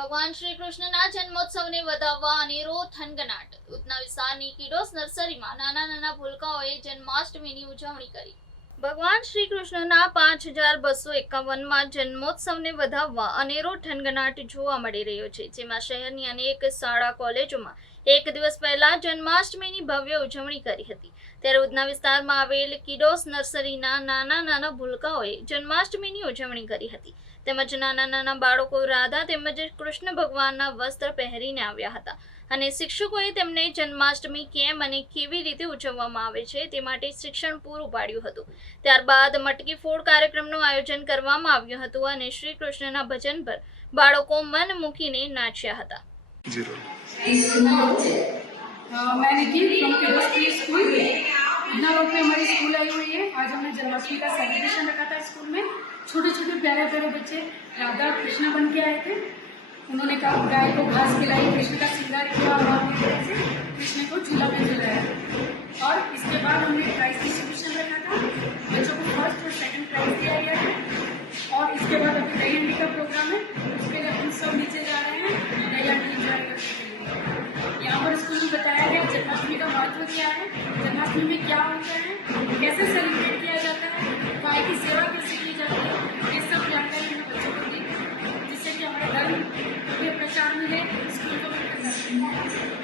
ભગવાન શ્રી કૃષ્ણના જન્મોત્સવને વધાવવા અનેરો થનગનાટ. ઉધના વિસ્તારની કિડોસ નર્સરીમાં નાના ભૂલકાઓએ જન્માષ્ટમીની ઉજવણી કરી. ભગવાન શ્રી કૃષ્ણના 5251માં જન્મોત્સવને વધાવવા અનેરો થનગનાટ જોવા મળી રહ્યો છે, જેમાં શહેરની અનેક શાળા કોલેજોમાં એક દિવસ પહેલા જન્માષ્ટમીની ભવ્ય ઉજવણી કરી હતી. ત્યારે ઉધના વિસ્તારમાં આવેલ કિડોસ નર્સરીના નાના ભૂલકાઓએ જન્માષ્ટમીની ઉજવણી કરી હતી. તેમજ નાના બાળકો રાધા તેમજ કૃષ્ણ ભગવાનના વસ્ત્ર પહેરીને આવ્યા હતા અને શિક્ષકોએ તેમને જન્માષ્ટમી કેમ અને કેવી રીતે ઉજવવામાં આવે છે તે માટે શિક્ષણ પૂરું પાડ્યું હતું. ત્યારબાદ મટકી ફોડ કાર્યક્રમનું આયોજન કરવામાં આવ્યું હતું અને શ્રી કૃષ્ણના ભજન પર બાળકો મન મૂકીને નાચ્યા હતા. मैं Nidhi from Kidos school Udhna road पे हमारी स्कूल आई हुई है। आज हमने जन्माष्टमी का सेलिब्रेशन रखा था स्कूल में। छोटे छोटे प्यारे प्यारे बच्चे राधा कृष्ण बन के आए थे। उन्होंने कहा गाय को घास खिलाई, कृष्ण का श्रृंगार किया और अपनी तरह से कृष्ण को झूला में झुलाया। और इसके बाद हमने प्राइज डिस्ट्रीब्यूशन रखा था। बच्चों को फर्स्ट और सेकंड प्राइज दिया गया है। और इसके बाद अभी दही हंडी का प्रोग्राम है, उसके लिए हम सब नीचे जा रहे हैं दही हंडी एंजॉय करने के लिए। यहाँ पर स्कूल में बताया गया जन्माष्टमी का महत्व क्या है, जन्माष्टमी में क्या होता है, कैसे सेलिब्रेट किया जाता है, गाय की सेवा कैसे की जाती है, ये सब जानकारी हमने बच्चों को दी, जिससे कि हमारे धर्म के प्रचार मिले, स्कूल को भी प्रचार मिले।